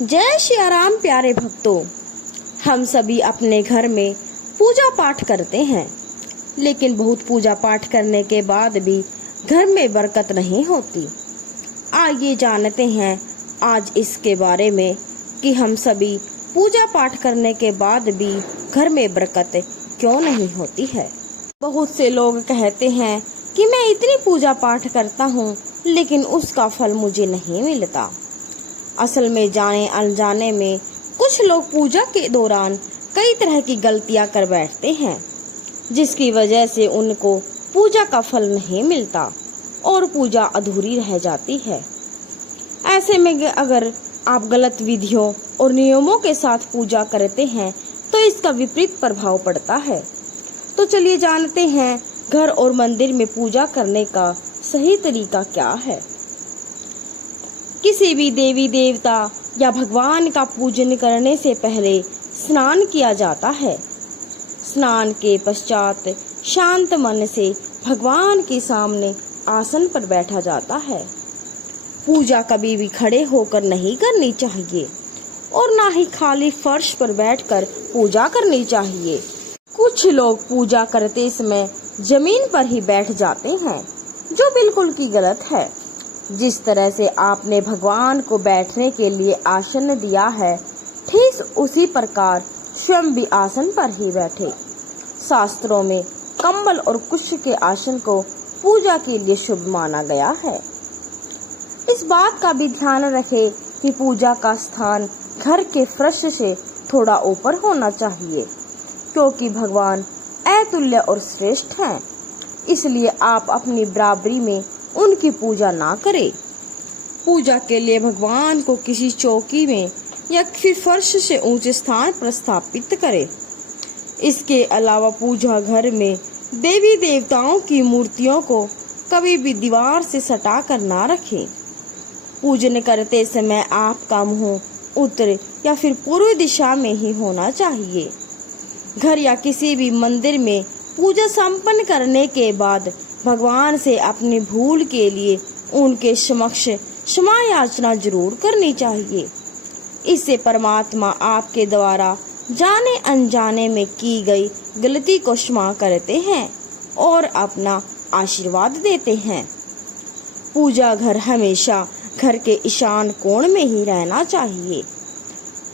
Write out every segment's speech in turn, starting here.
जय श्री राम प्यारे भक्तों, हम सभी अपने घर में पूजा पाठ करते हैं, लेकिन बहुत पूजा पाठ करने के बाद भी घर में बरकत नहीं होती। आइए जानते हैं आज इसके बारे में कि हम सभी पूजा पाठ करने के बाद भी घर में बरकत क्यों नहीं होती है। बहुत से लोग कहते हैं कि मैं इतनी पूजा पाठ करता हूँ लेकिन उसका फल मुझे नहीं मिलता। असल में जाने अनजाने में कुछ लोग पूजा के दौरान कई तरह की गलतियां कर बैठते हैं, जिसकी वजह से उनको पूजा का फल नहीं मिलता और पूजा अधूरी रह जाती है। ऐसे में अगर आप गलत विधियों और नियमों के साथ पूजा करते हैं तो इसका विपरीत प्रभाव पड़ता है। तो चलिए जानते हैं घर और मंदिर में पूजा करने का सही तरीका क्या है। किसी भी देवी देवता या भगवान का पूजन करने से पहले स्नान किया जाता है। स्नान के पश्चात शांत मन से भगवान के सामने आसन पर बैठा जाता है। पूजा कभी भी खड़े होकर नहीं करनी चाहिए और ना ही खाली फर्श पर बैठकर पूजा करनी चाहिए। कुछ लोग पूजा करते समय जमीन पर ही बैठ जाते हैं, जो बिल्कुल की गलत है। जिस तरह से आपने भगवान को बैठने के लिए आसन दिया है, ठीक उसी प्रकार स्वयं भी आसन पर ही बैठे। शास्त्रों में कंबल और कुश के आसन को पूजा के लिए शुभ माना गया है। इस बात का भी ध्यान रखें कि पूजा का स्थान घर के फर्श से थोड़ा ऊपर होना चाहिए, क्योंकि भगवान अतुल्य और श्रेष्ठ हैं। इसलिए आप अपनी बराबरी में उनकी पूजा ना करें। पूजा के लिए भगवान को किसी चौकी में या फिर फर्श से ऊंचे स्थान पर स्थापित करें। इसके अलावा पूजा घर में देवी देवताओं की मूर्तियों को कभी भी दीवार से सटा कर ना रखें। पूजन करते समय आपका मुंह उत्तर या फिर पूर्व दिशा में ही होना चाहिए। घर या किसी भी मंदिर में पूजा संपन्न करने के बाद भगवान से अपनी भूल के लिए उनके समक्ष क्षमा याचना जरूर करनी चाहिए। इससे परमात्मा आपके द्वारा जाने अनजाने में की गई गलती को क्षमा करते हैं और अपना आशीर्वाद देते हैं। पूजा घर हमेशा घर के ईशान कोण में ही रहना चाहिए।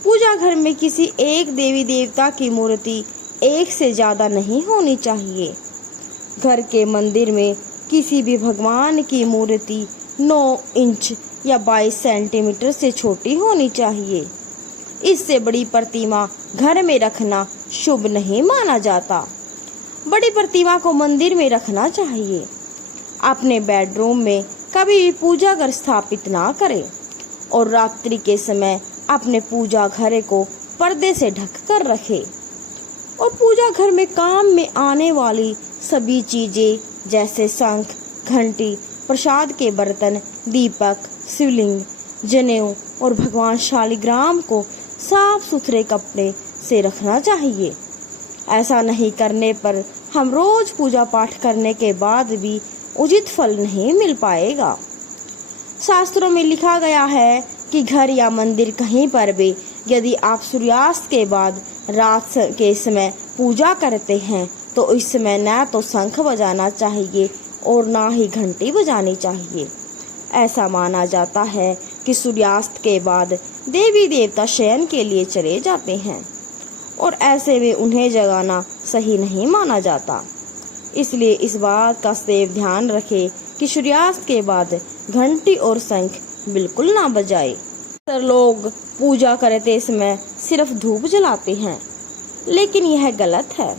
पूजा घर में किसी एक देवी देवता की मूर्ति एक से ज्यादा नहीं होनी चाहिए। घर के मंदिर में किसी भी भगवान की मूर्ति 9 इंच या 22 सेंटीमीटर से छोटी होनी चाहिए। इससे बड़ी प्रतिमा घर में रखना शुभ नहीं माना जाता। बड़ी प्रतिमा को मंदिर में रखना चाहिए। अपने बेडरूम में कभी भी पूजा घर स्थापित ना करें और रात्रि के समय अपने पूजा घर को पर्दे से ढक कर रखें। और पूजा घर में काम में आने वाली सभी चीजें जैसे शंख, घंटी, प्रसाद के बर्तन, दीपक, शिवलिंग, जनेऊ और भगवान शालिग्राम को साफ सुथरे कपड़े से रखना चाहिए। ऐसा नहीं करने पर हम रोज पूजा पाठ करने के बाद भी उचित फल नहीं मिल पाएगा। शास्त्रों में लिखा गया है कि घर या मंदिर कहीं पर भी यदि आप सूर्यास्त के बाद रात के समय पूजा करते हैं तो इस समय न तो शंख बजाना चाहिए और ना ही घंटी बजानी चाहिए। ऐसा माना जाता है कि सूर्यास्त के बाद देवी देवता शयन के लिए चले जाते हैं और ऐसे में उन्हें जगाना सही नहीं माना जाता। इसलिए इस बात का सदैव ध्यान रखें कि सूर्यास्त के बाद घंटी और शंख बिल्कुल ना बजाए। लोग पूजा करते समय सिर्फ धूप जलाते हैं, लेकिन यह गलत है।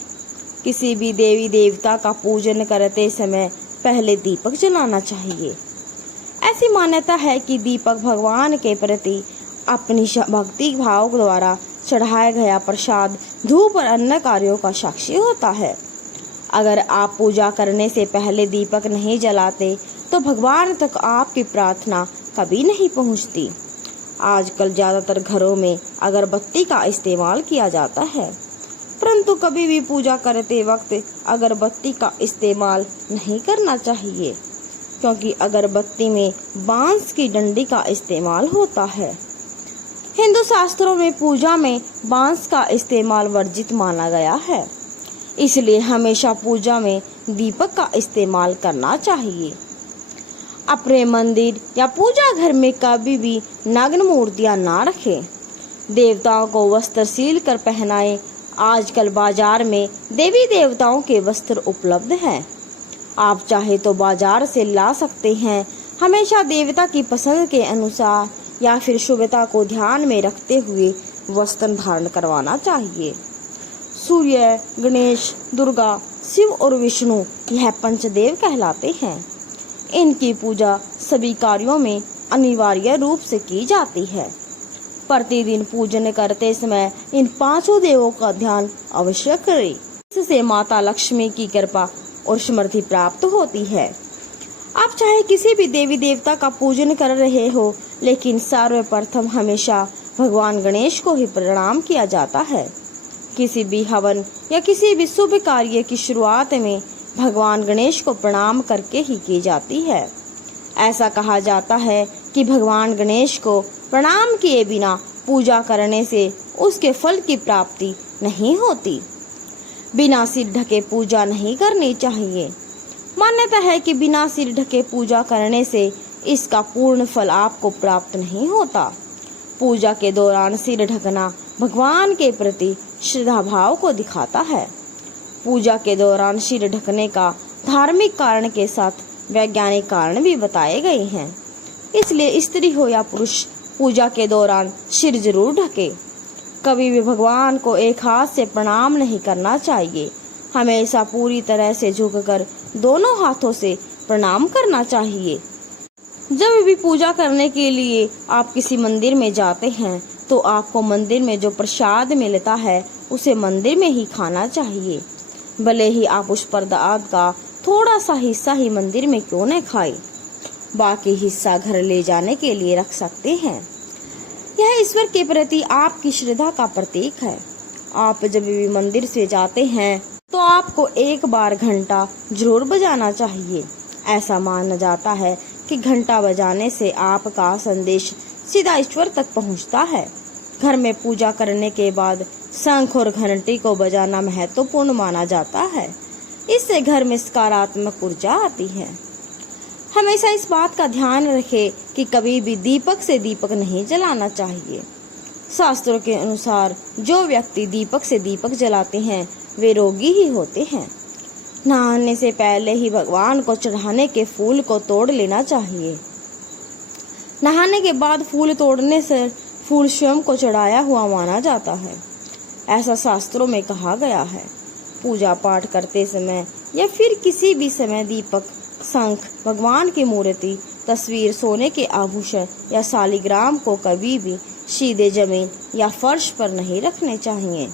किसी भी देवी देवता का पूजन करते समय पहले दीपक जलाना चाहिए। ऐसी मान्यता है कि दीपक भगवान के प्रति अपनी भक्ति भाव द्वारा चढ़ाया गया प्रसाद, धूप और अन्य कार्यों का साक्षी होता है। अगर आप पूजा करने से पहले दीपक नहीं जलाते तो भगवान तक आपकी प्रार्थना कभी नहीं पहुंचती। आजकल ज्यादातर घरों में अगरबत्ती का इस्तेमाल किया जाता है, परंतु कभी भी पूजा करते वक्त अगरबत्ती का इस्तेमाल नहीं करना चाहिए, क्योंकि अगरबत्ती में बांस की डंडी का इस्तेमाल होता है। हिंदू शास्त्रों में पूजा में बांस का इस्तेमाल वर्जित माना गया है, इसलिए हमेशा पूजा में दीपक का इस्तेमाल करना चाहिए। अपने मंदिर या पूजा घर में कभी भी नग्न मूर्तियां ना रखें। देवताओं को वस्त्र सील कर पहनाएं। आजकल बाजार में देवी देवताओं के वस्त्र उपलब्ध हैं, आप चाहे तो बाजार से ला सकते हैं। हमेशा देवता की पसंद के अनुसार या फिर शुभता को ध्यान में रखते हुए वस्त्र धारण करवाना चाहिए। सूर्य, गणेश, दुर्गा, शिव और विष्णु यह पंचदेव कहलाते हैं। इनकी पूजा सभी कार्यों में अनिवार्य रूप से की जाती है। प्रतिदिन पूजन करते समय इन पांचों देवों का ध्यान अवश्य करें। इससे माता लक्ष्मी की कृपा और समृद्धि प्राप्त होती है। आप चाहे किसी भी देवी देवता का पूजन कर रहे हो, लेकिन सर्वप्रथम हमेशा भगवान गणेश को ही प्रणाम किया जाता है। किसी भी हवन या किसी भी शुभ कार्य की शुरुआत में भगवान गणेश को प्रणाम करके ही की जाती है। ऐसा कहा जाता है कि भगवान गणेश को प्रणाम किए बिना पूजा करने से उसके फल की प्राप्ति नहीं होती। बिना सिर ढके पूजा नहीं करनी चाहिए। मान्यता है कि बिना सिर ढके पूजा करने से इसका पूर्ण फल आपको प्राप्त नहीं होता। पूजा के दौरान सिर ढकना भगवान के प्रति श्रद्धा भाव को दिखाता है। पूजा के दौरान सिर ढकने का धार्मिक कारण के साथ वैज्ञानिक कारण भी बताए गए हैं, इसलिए स्त्री हो या पुरुष पूजा के दौरान सिर जरूर ढके। कभी भी भगवान को एक हाथ से प्रणाम नहीं करना चाहिए, हमेशा पूरी तरह से झुककर दोनों हाथों से प्रणाम करना चाहिए। जब भी पूजा करने के लिए आप किसी मंदिर में जाते हैं तो आपको मंदिर में जो प्रसाद मिलता है उसे मंदिर में ही खाना चाहिए, भले ही आप उस प्रसाद का थोड़ा सा हिस्सा ही मंदिर में क्यों न खाएं, बाकी हिस्सा घर ले जाने के लिए रख सकते हैं। यह ईश्वर के प्रति आपकी श्रद्धा का प्रतीक है। आप जब भी मंदिर से जाते हैं तो आपको एक बार घंटा जरूर बजाना चाहिए। ऐसा माना जाता है कि घंटा बजाने से आपका संदेश सीधा ईश्वर तक पहुंचता है। घर में पूजा करने के बाद शंख और घंटी को बजाना महत्वपूर्ण माना जाता है। इससे घर में सकारात्मक ऊर्जा आती है। हमेशा इस बात का ध्यान रखें कि कभी भी दीपक से दीपक नहीं जलाना चाहिए। शास्त्रों के अनुसार जो व्यक्ति दीपक से दीपक जलाते हैं वे रोगी ही होते हैं। नहाने से पहले ही भगवान को चढ़ाने के फूल को तोड़ लेना चाहिए। नहाने के बाद फूल तोड़ने से फूल स्वयं को चढ़ाया हुआ माना जाता है, ऐसा शास्त्रों में कहा गया है। पूजा पाठ करते समय या फिर किसी भी समय दीपक, शंख, भगवान की मूर्ति, तस्वीर, सोने के आभूषण या शालिग्राम को कभी भी सीधे जमीन या फर्श पर नहीं रखने चाहिए।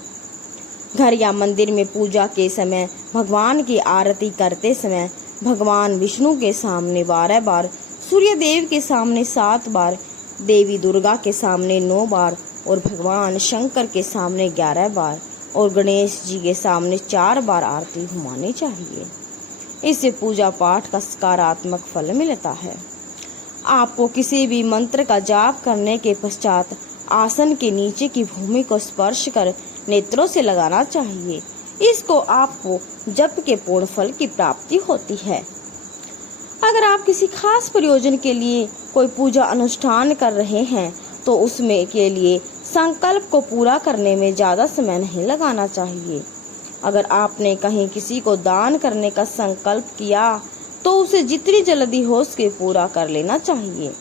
घर या मंदिर में पूजा के समय भगवान की आरती करते समय भगवान विष्णु के सामने 12 बार, सूर्य देव के सामने 7 बार, देवी दुर्गा के सामने 9 बार और भगवान शंकर के सामने 11 बार और गणेश जी के सामने 4 बार आरती घुमानी चाहिए। इससे पूजा पाठ का सकारात्मक फल मिलता है। आपको किसी भी मंत्र का जाप करने के पश्चात आसन के नीचे की भूमि को स्पर्श कर नेत्रों से लगाना चाहिए। इसको आपको जप के पूर्ण फल की प्राप्ति होती है। अगर आप किसी खास प्रयोजन के लिए कोई पूजा अनुष्ठान कर रहे हैं तो उसमें के लिए संकल्प को पूरा करने में ज़्यादा समय नहीं लगाना चाहिए। अगर आपने कहीं किसी को दान करने का संकल्प किया तो उसे जितनी जल्दी हो सके पूरा कर लेना चाहिए।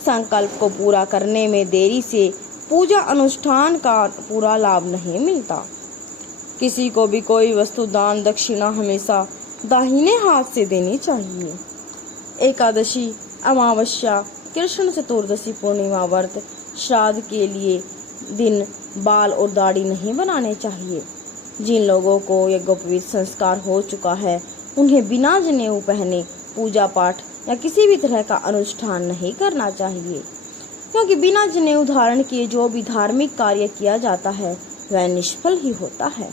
संकल्प को पूरा करने में देरी से पूजा अनुष्ठान का पूरा लाभ नहीं मिलता। किसी को भी कोई वस्तु दान दक्षिणा हमेशा दाहिने हाथ से देनी चाहिए। एकादशी, अमावस्या, कृष्ण चतुर्दशी, पूर्णिमा व्रत, श्राद्ध के लिए दिन बाल और दाढ़ी नहीं बनाने चाहिए। जिन लोगों को यज्ञोपवीत संस्कार हो चुका है उन्हें बिना जनेऊ पहने पूजा पाठ या किसी भी तरह का अनुष्ठान नहीं करना चाहिए, क्योंकि बिना जनेऊ धारण किए जो भी धार्मिक कार्य किया जाता है वह निष्फल ही होता है।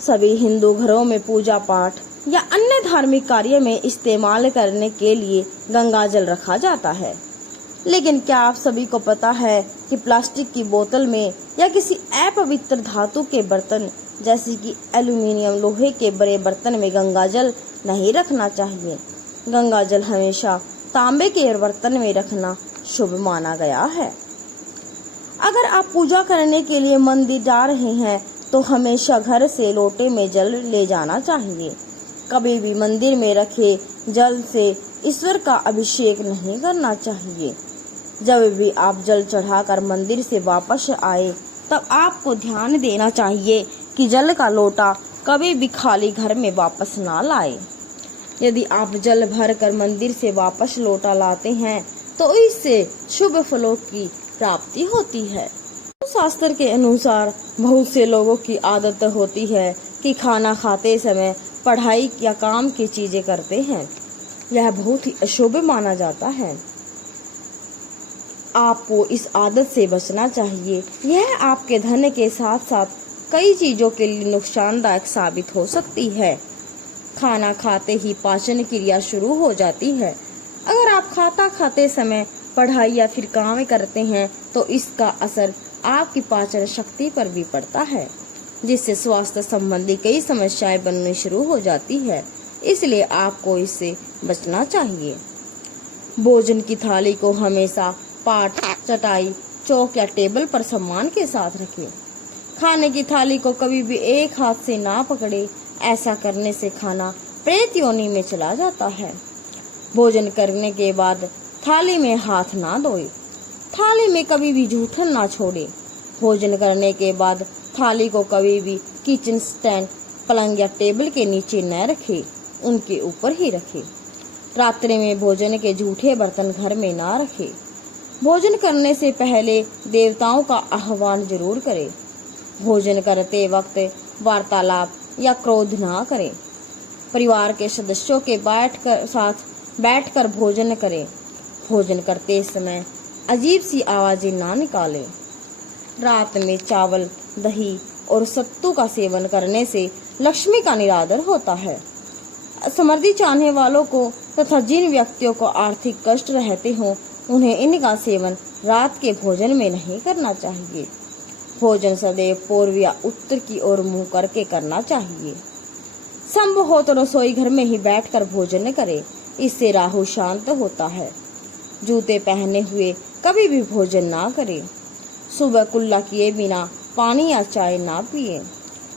सभी हिंदू घरों में पूजा पाठ या अन्य धार्मिक कार्य में इस्तेमाल करने के लिए गंगा जल रखा जाता है। लेकिन क्या आप सभी को पता है कि प्लास्टिक की बोतल में या किसी अपवित्र धातु के बर्तन जैसे कि एल्यूमीनियम लोहे के बड़े बर्तन में गंगाजल नहीं रखना चाहिए। गंगाजल हमेशा तांबे के बर्तन में रखना शुभ माना गया है। अगर आप पूजा करने के लिए मंदिर जा रहे हैं तो हमेशा घर से लोटे में जल ले जाना चाहिए। कभी भी मंदिर में रखे जल से ईश्वर का अभिषेक नहीं करना चाहिए। जब भी आप जल चढ़ाकर मंदिर से वापस आए तब आपको ध्यान देना चाहिए कि जल का लोटा कभी भी खाली घर में वापस ना लाए। यदि आप जल भर कर मंदिर से वापस लोटा लाते हैं तो इससे शुभ फलों की प्राप्ति होती है। शास्त्र के अनुसार बहुत से लोगों की आदत होती है कि खाना खाते समय पढ़ाई या काम की चीजें करते हैं। यह बहुत ही अशुभ माना जाता है। आपको इस आदत से बचना चाहिए। यह आपके धन के साथ साथ कई चीजों के लिए नुकसानदायक साबित हो सकती है। खाना खाते ही पाचन क्रिया शुरू हो जाती है। अगर आप खाते समय पढ़ाई या फिर काम करते हैं तो इसका असर आपकी पाचन शक्ति पर भी पड़ता है, जिससे स्वास्थ्य संबंधी कई समस्याएं बननी शुरू हो जाती है। इसलिए आपको इससे बचना चाहिए। भोजन की थाली को हमेशा पाट, चटाई, चौक या टेबल पर सम्मान के साथ रखें। खाने की थाली को कभी भी एक हाथ से ना पकड़े। ऐसा करने से खाना प्रेत योनि में चला जाता है। भोजन करने के बाद थाली में हाथ ना धोए। थाली में कभी भी जूठन ना छोड़े। भोजन करने के बाद थाली को कभी भी किचन स्टैंड, पलंग या टेबल के नीचे न रखे, उनके ऊपर ही रखे। रात्रि में भोजन के जूठे बर्तन घर में ना रखे। भोजन करने से पहले देवताओं का आह्वान जरूर करें। भोजन करते वक्त वार्तालाप या क्रोध ना करें। परिवार के सदस्यों के साथ बैठकर भोजन करें। भोजन करते समय अजीब सी आवाजें ना निकालें। रात में चावल, दही और सत्तू का सेवन करने से लक्ष्मी का निरादर होता है। समृद्धि चाहने वालों को तथा जिन व्यक्तियों को आर्थिक कष्ट रहते हों उन्हें इनका सेवन रात के भोजन में नहीं करना चाहिए। भोजन सदैव पूर्व या उत्तर की ओर मुंह करके करना चाहिए। संभव हो तो रसोई घर में ही बैठकर भोजन करें। इससे राहु शांत होता है। जूते पहने हुए कभी भी भोजन ना करें। सुबह कुल्ला किए बिना पानी या चाय ना पिए।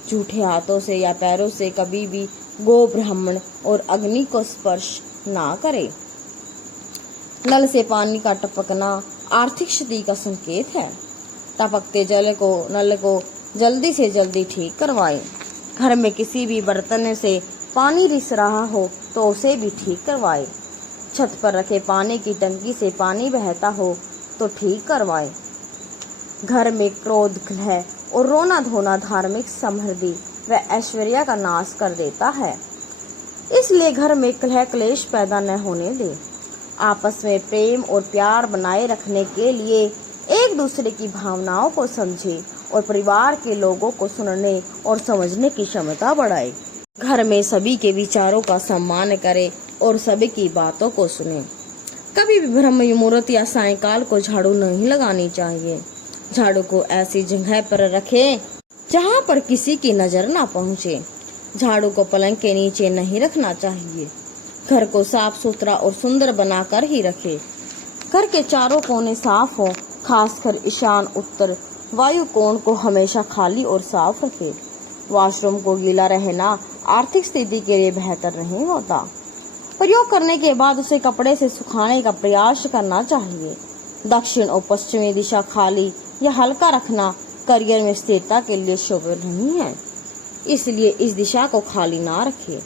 झूठे हाथों से या पैरों से कभी भी गो, ब्राह्मण और अग्नि को स्पर्श ना करें। नल से पानी का टपकना आर्थिक क्षति का संकेत है। टपकते नल को जल्दी से जल्दी ठीक करवाएं। घर में किसी भी बर्तन से पानी रिस रहा हो तो उसे भी ठीक करवाएं। छत पर रखे पानी की टंकी से पानी बहता हो तो ठीक करवाएं। घर में क्रोध, कलह और रोना धोना धार्मिक समृद्धि व ऐश्वर्य का नाश कर देता है। इसलिए घर में कलह क्लेश पैदा न होने दें। आपस में प्रेम और प्यार बनाए रखने के लिए एक दूसरे की भावनाओं को समझें और परिवार के लोगों को सुनने और समझने की क्षमता बढ़ाएं। घर में सभी के विचारों का सम्मान करें और सभी की बातों को सुनें। कभी भी ब्रह्म मुहूर्त या सायंकाल को झाड़ू नहीं लगानी चाहिए। झाड़ू को ऐसी जगह पर रखें जहां पर किसी की नजर ना पहुंचे। झाड़ू को पलंग के नीचे नहीं रखना चाहिए। घर को साफ सुथरा और सुंदर बनाकर ही रखें। घर के चारों कोने साफ हो, खासकर ईशान, उत्तर, वायु कोण को हमेशा खाली और साफ रखें। वॉशरूम को गीला रहना आर्थिक स्थिति के लिए बेहतर नहीं होता। प्रयोग करने के बाद उसे कपड़े से सुखाने का प्रयास करना चाहिए। दक्षिण और पश्चिमी दिशा खाली या हल्का रखना करियर में स्थिरता के लिए शुभ नहीं है, इसलिए इस दिशा को खाली ना रखें।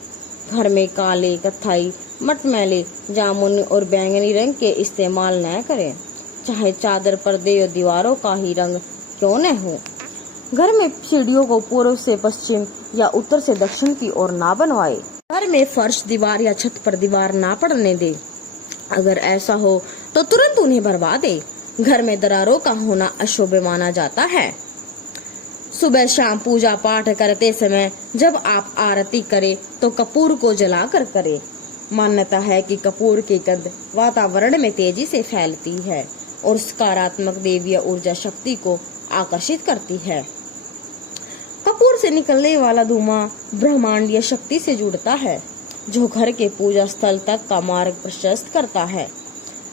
घर में काले, कत्थई, मटमैले, जामुनी और बैंगनी रंग के इस्तेमाल न करें, चाहे चादर, पर्दे और दीवारों का ही रंग क्यों न हो। घर में सीढ़ियों को पूर्व से पश्चिम या उत्तर से दक्षिण की ओर ना बनवाए। घर में फर्श, दीवार या छत पर दीवार ना पड़ने दे। अगर ऐसा हो तो तुरंत उन्हें भरवा दे। घर में दरारों का होना अशुभ माना जाता है। सुबह शाम पूजा पाठ करते समय जब आप आरती करें तो कपूर को जलाकर करें। मान्यता है कि कपूर की गंध वातावरण में तेजी से फैलती है और सकारात्मक दैवीय ऊर्जा शक्ति को आकर्षित करती है। कपूर से निकलने वाला धुआं ब्रह्मांडीय शक्ति से जुड़ता है, जो घर के पूजा स्थल तक का मार्ग प्रशस्त करता है।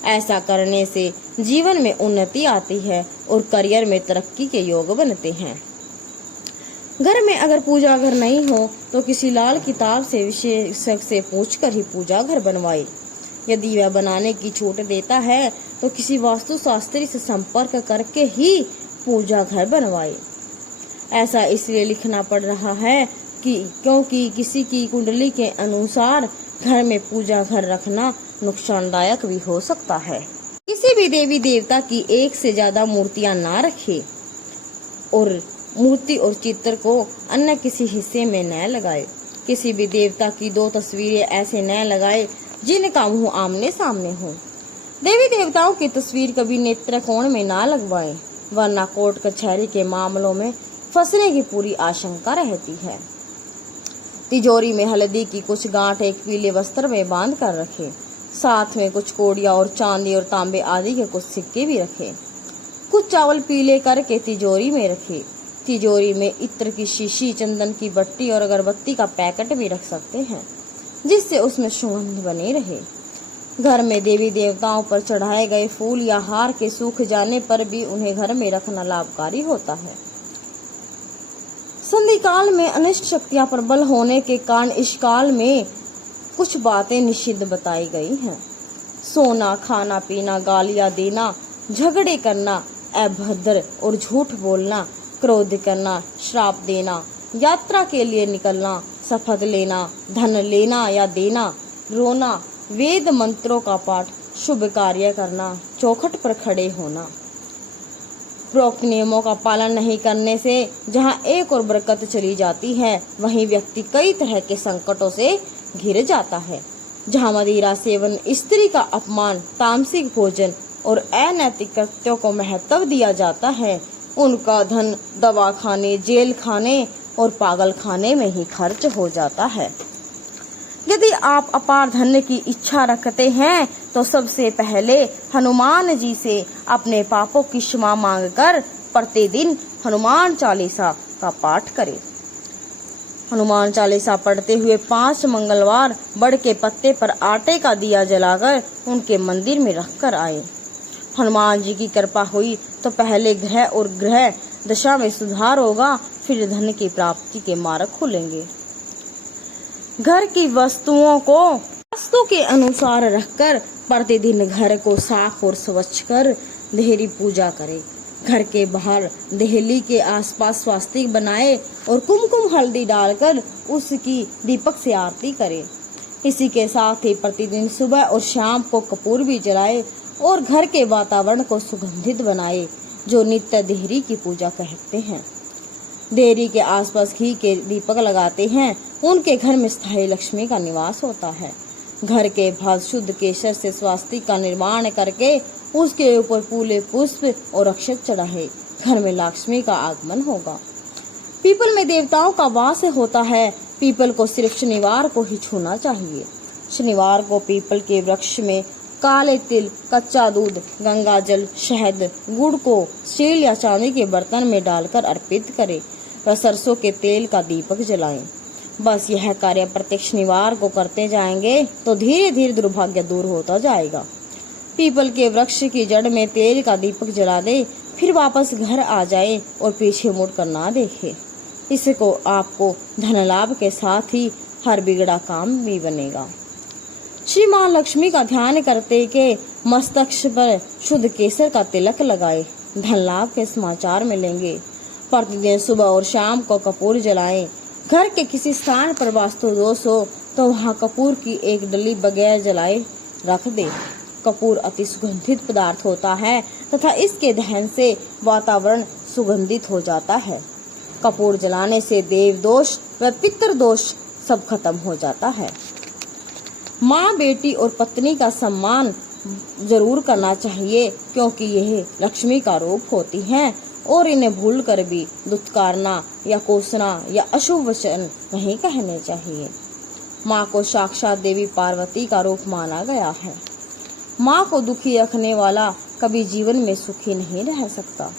ऐसा करने से जीवन में उन्नति आती है और करियर में तरक्की के योग बनते हैं। घर में अगर पूजा घर नहीं हो तो किसी लाल किताब से विशेषज्ञ से पूछकर ही पूजा घर बनवाए। यदि वह बनाने की छूट देता है तो किसी वास्तुशास्त्री से संपर्क करके ही पूजा घर बनवाए। ऐसा इसलिए लिखना पड़ रहा है क्योंकि किसी की कुंडली के अनुसार घर में पूजा घर रखना नुकसानदायक भी हो सकता है। किसी भी देवी देवता की एक से ज्यादा मूर्तियां ना रखे और मूर्ति और चित्र को अन्य किसी हिस्से में न लगाए। किसी भी देवता की 2 तस्वीरें ऐसे न लगाए जिनका मुंह आमने सामने हो। देवी देवताओं की तस्वीर कभी नेत्र कोण में ना लगवाएं, वरना कोर्ट कचहरी के मामलों में फंसने की पूरी आशंका रहती है। तिजोरी में हल्दी की कुछ गांठ एक पीले वस्त्र में बांध कर रखें। साथ में कुछ कोड़ियां और चांदी और तांबे आदि के कुछ सिक्के भी रखें। कुछ चावल पीले करके तिजोरी में रखें। तिजोरी में इत्र की शीशी, चंदन की बट्टी और अगरबत्ती का पैकेट भी रख सकते हैं, जिससे उसमें सुगंध बनी रहे। घर में देवी देवताओं पर चढ़ाए गए फूल या हार के सूख जाने पर भी उन्हें घर में रखना लाभकारी होता है। संधि काल में अनिष्ट शक्तियां प्रबल होने के कारण इस काल में कुछ बातें निषिद्ध बताई गई हैं। सोना, खाना पीना, गालियां देना, झगड़े करना, अभद्र और झूठ बोलना, क्रोध करना, श्राप देना, यात्रा के लिए निकलना, शपथ लेना, धन लेना या देना, रोना, वेद मंत्रों का पाठ, शुभ कार्य करना, चौखट पर खड़े होना। उपरोक्त नियमों का पालन नहीं करने से जहां एक और बरकत चली जाती है, वहीं व्यक्ति कई तरह के संकटों से घिर जाता है। जहां मदिरा सेवन, स्त्री का अपमान, तामसिक भोजन और अनैतिक कृत्यों को महत्व दिया जाता है, उनका धन दवा खाने, जेल खाने और पागल खाने में ही खर्च हो जाता है। यदि आप अपार धन की इच्छा रखते हैं तो सबसे पहले हनुमान जी से अपने पापों की क्षमा मांगकर प्रतिदिन हनुमान चालीसा का पाठ करें। हनुमान चालीसा पढ़ते हुए 5 मंगलवार बड़ के पत्ते पर आटे का दिया जलाकर उनके मंदिर में रखकर आए। हनुमान जी की कृपा हुई तो पहले ग्रह और ग्रह दशा में सुधार होगा, फिर धन की प्राप्ति के मार्ग खुलेंगे। घर की वस्तुओं को वास्तु के अनुसार रखकर प्रतिदिन घर को साफ और स्वच्छ कर देहरी पूजा करें। घर के बाहर देहली के आसपास स्वास्तिक बनाए और कुमकुम हल्दी डालकर उसकी दीपक से आरती करें। इसी के साथ ही प्रतिदिन सुबह और शाम को कपूर भी जलाए और घर के वातावरण को सुगंधित बनाए, जो नित्य देहरी की पूजा कहते हैं। देहरी के आसपास घी के दीपक लगाते हैं, उनके घर में स्थायी लक्ष्मी का निवास होता है। घर के बाहर शुद्ध केसर से स्वास्तिक का निर्माण करके उसके ऊपर फूले, पुष्प और अक्षत चढ़ाए, घर में लक्ष्मी का आगमन होगा। पीपल में देवताओं का वास होता है। पीपल को सिर्फ शनिवार को ही छूना चाहिए। शनिवार को पीपल के वृक्ष में काले तिल, कच्चा दूध, गंगा जल, शहद, गुड़ को स्टील या चांदी के बर्तन में डालकर अर्पित करें व सरसों के तेल का दीपक जलाएं। बस यह कार्य प्रत्येक शनिवार को करते जाएंगे तो धीरे धीरे दुर्भाग्य दूर होता जाएगा। पीपल के वृक्ष की जड़ में तेल का दीपक जला दे, फिर वापस घर आ जाए और पीछे मुड़कर ना देखे। इसको आपको धन लाभ के साथ ही हर बिगड़ा काम भी बनेगा। श्री मां लक्ष्मी का ध्यान करते के मस्तक पर शुद्ध केसर का तिलक लगाए, धन लाभ के समाचार मिलेंगे। प्रतिदिन सुबह और शाम को कपूर जलाएं। घर के किसी स्थान पर वास्तु दोष हो तो वहां कपूर की एक डली बगैर जलाए रख दे। कपूर अति सुगंधित पदार्थ होता है तथा इसके दहन से वातावरण सुगंधित हो जाता है। कपूर जलाने से देव दोष व पितृ दोष सब खत्म हो जाता है। माँ, बेटी और पत्नी का सम्मान जरूर करना चाहिए, क्योंकि यह लक्ष्मी का रूप होती हैं और इन्हें भूल कर भी दुत्कारना या कोसना या अशुभ वचन नहीं कहने चाहिए। माँ को साक्षात देवी पार्वती का रूप माना गया है। माँ को दुखी रखने वाला कभी जीवन में सुखी नहीं रह सकता।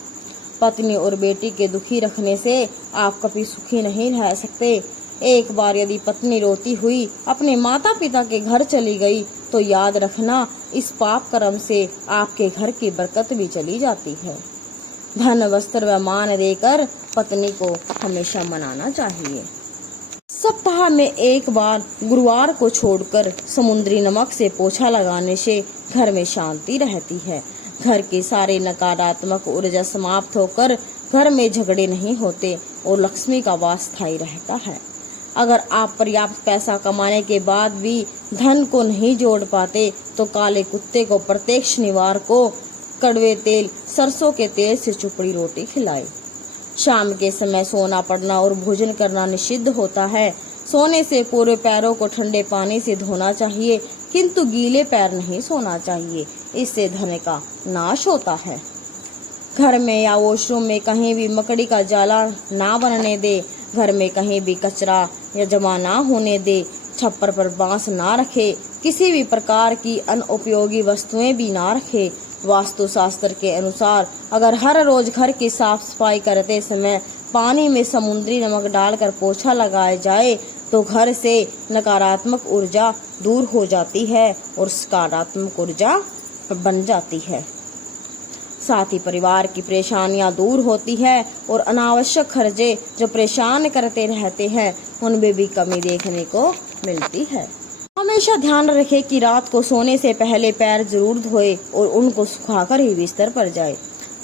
पत्नी और बेटी के दुखी रखने से आप कभी सुखी नहीं रह सकते। एक बार यदि पत्नी रोती हुई अपने माता पिता के घर चली गई तो याद रखना, इस पाप कर्म से आपके घर की बरकत भी चली जाती है। धन, वस्त्र व मान देकर पत्नी को हमेशा मनाना चाहिए। सप्ताह में एक बार गुरुवार को छोड़कर समुद्री नमक से पोछा लगाने से घर में शांति रहती है। घर की सारी नकारात्मक ऊर्जा समाप्त होकर घर में झगड़े नहीं होते और लक्ष्मी का वास स्थायी रहता है। अगर आप पर्याप्त पैसा कमाने के बाद भी धन को नहीं जोड़ पाते तो काले कुत्ते को प्रत्येक शनिवार को कड़वे तेल, सरसों के तेल से चुपड़ी रोटी खिलाए। शाम के समय सोना पड़ना और भोजन करना निषिद्ध होता है। सोने से पूरे पैरों को ठंडे पानी से धोना चाहिए, किंतु गीले पैर नहीं सोना चाहिए, इससे धन का नाश होता है। घर में या वॉशरूम में कहीं भी मकड़ी का जाला ना बनने दे। घर में कहीं भी कचरा या जमा ना होने दे। छप्पर पर बांस ना रखे। किसी भी प्रकार की अनुपयोगी वस्तुएं भी ना रखे। वास्तु शास्त्र के अनुसार अगर हर रोज घर की साफ सफाई करते समय पानी में समुद्री नमक डालकर पोछा लगाया जाए तो घर से नकारात्मक ऊर्जा दूर हो जाती है और सकारात्मक ऊर्जा बन जाती है। साथ ही परिवार की परेशानियां दूर होती है और अनावश्यक खर्चे जो परेशान करते रहते हैं उनमें भी कमी देखने को मिलती है। हमेशा ध्यान रखें कि रात को सोने से पहले पैर जरूर धोए और उनको सुखाकर ही बिस्तर पर जाए।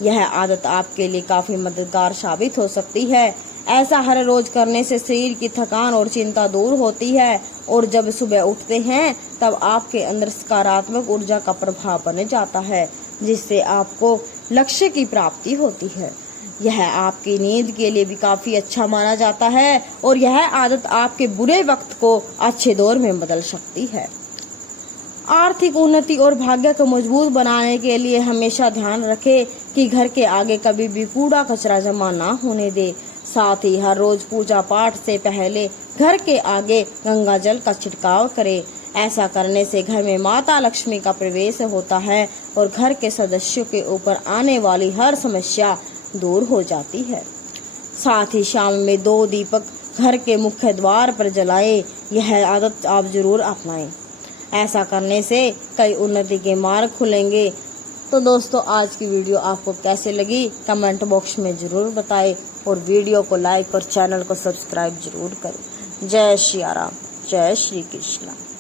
यह आदत आपके लिए काफी मददगार साबित हो सकती है। ऐसा हर रोज करने से शरीर की थकान और चिंता दूर होती है और जब सुबह उठते हैं तब आपके अंदर सकारात्मक ऊर्जा का प्रभाव बन जाता है, जिससे आपको लक्ष्य की प्राप्ति होती है। यह आपकी नींद के लिए भी काफी अच्छा माना जाता है और यह आदत आपके बुरे वक्त को अच्छे दौर में बदल सकती है। आर्थिक उन्नति और भाग्य को मजबूत बनाने के लिए हमेशा ध्यान रखें कि घर के आगे कभी भी कूड़ा कचरा जमा ना होने दे। साथ ही हर रोज पूजा पाठ से पहले घर के आगे गंगा जल का छिड़काव करें। ऐसा करने से घर में माता लक्ष्मी का प्रवेश होता है और घर के सदस्यों के ऊपर आने वाली हर समस्या दूर हो जाती है। साथ ही शाम में 2 दीपक घर के मुख्य द्वार पर जलाएं। यह आदत आप जरूर अपनाएं। ऐसा करने से कई उन्नति के मार्ग खुलेंगे। तो दोस्तों, आज की वीडियो आपको कैसे लगी कमेंट बॉक्स में जरूर बताएं और वीडियो को लाइक और चैनल को सब्सक्राइब जरूर करें। जय श्री राम, जय श्री कृष्ण।